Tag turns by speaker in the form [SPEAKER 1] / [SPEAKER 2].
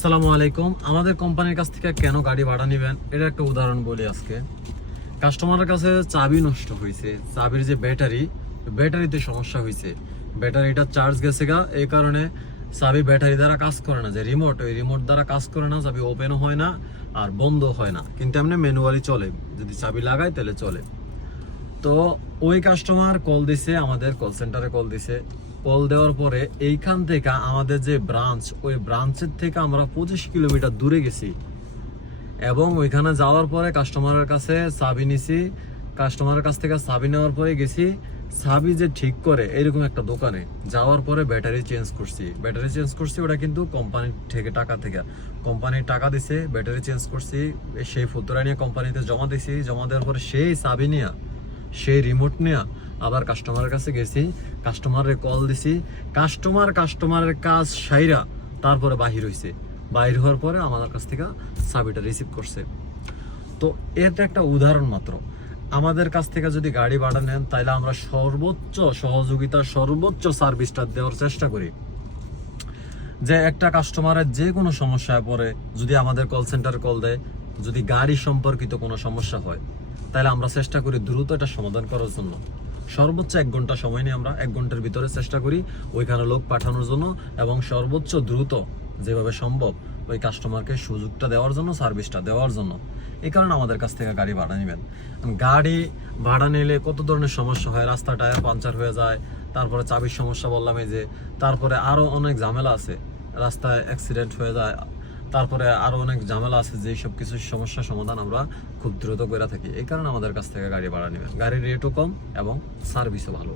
[SPEAKER 1] আসসালামু আলাইকুম। আমাদের কোম্পানির কাছ থেকে কেন গাড়ি ভাড়া নেবেন? এটা একটা উদাহরণ বলি আজকে। কাস্টমারের কাছে চাবি নষ্ট হয়েছে। চাবির যে ব্যাটারি, ব্যাটারিতে সমস্যা হয়েছে। ব্যাটারিটা চার্জ গেছে গা, এই কারণে চাবি ব্যাটারি দ্বারা কাজ করে না। যে রিমোট ওই রিমোট দ্বারা কাজ করে না, চাবি ওপেনও হয় না আর বন্ধ হয় না। কিন্তু এমনি ম্যানুয়ালি চলে। যদি চাবি লাগায়, তাহলে চলে। তো ওই কাস্টমার কল দিছে, আমাদের কল সেন্টারে কল দিছে। কল দেওয়ার পরে এইখান থেকে আমাদের যে ব্রাঞ্চ ওই ব্রাঞ্চের থেকে আমরা পঁচিশ কিলোমিটার দূরে গেছি। এবং ওইখানে যাওয়ার পরে কাস্টমারের কাছে চাবি নিছি। কাস্টমারের কাছ থেকে চাবি নেওয়ার পরে গেছি। চাবি যে ঠিক করে, এরকম একটা দোকানে। যাওয়ার পরে ব্যাটারি চেঞ্জ করছি। ব্যাটারি চেঞ্জ করছি, ওটা কিন্তু কোম্পানির থেকে, টাকা থেকে। কোম্পানির টাকা দিছে ব্যাটারি চেঞ্জ করছি। সেই ফুতুরা নিয়ে কোম্পানিতে জমা দিছি। জমা দেওয়ার পরে সেই চাবি নিয়ে সেই রিমোট নিয়ে আবার কাস্টমারের কাছে গেছি কাস্টমারের কল দিছি কাস্টমার কাস্টমারের কাজ সাইরা তারপরে বাহির হইছে। বাহির হওয়ার পরে আমাদের কাছ থেকে চাবিটা রিসিভ করছে। তো এটা একটা উদাহরণ মাত্র। আমাদের কাছ থেকে যদি গাড়ি ভাড়া নেন তাহলে আমরা সর্বোচ্চ সহযোগিতা, সর্বোচ্চ সার্ভিসটা দেওয়ার চেষ্টা করি। যে একটা কাস্টমারের যে কোনো সমস্যায় পড়ে, যদি আমাদের কল সেন্টারে কল দেয়, যদি গাড়ি সম্পর্কিত কোনো সমস্যা হয়। তাহলে আমরা চেষ্টা করি দ্রুত এটা সমাধান করার জন্য। সর্বোচ্চ এক ঘণ্টা সময় নিয়ে আমরা এক ঘণ্টার ভিতরে চেষ্টা করি ওইখানে লোক পাঠানোর জন্য এবং সর্বোচ্চ দ্রুত যেভাবে সম্ভব ওই কাস্টমারকে সুযোগটা দেওয়ার জন্য সার্ভিসটা দেওয়ার জন্য। এই কারণে আমাদের কাছ থেকে গাড়ি ভাড়া নেবেন। গাড়ি ভাড়া নিলে কত ধরনের সমস্যা হয়? রাস্তা টায়ার পাঞ্চার হয়ে যায়, তারপরে চাবির সমস্যা বললাম এই যে, তারপরে আরও অনেক ঝামেলা আছে। রাস্তায় অ্যাক্সিডেন্ট হয়ে যায় তারপরে আরও অনেক ঝামেলা আছে যে সব কিছু সমস্যা সমাধান আমরা খুব দ্রুত করে থাকি। এই কারণে আমাদের কাছ থেকে গাড়ি ভাড়া নেবেন। গাড়ির রেটও কম এবং সার্ভিসও ভালো।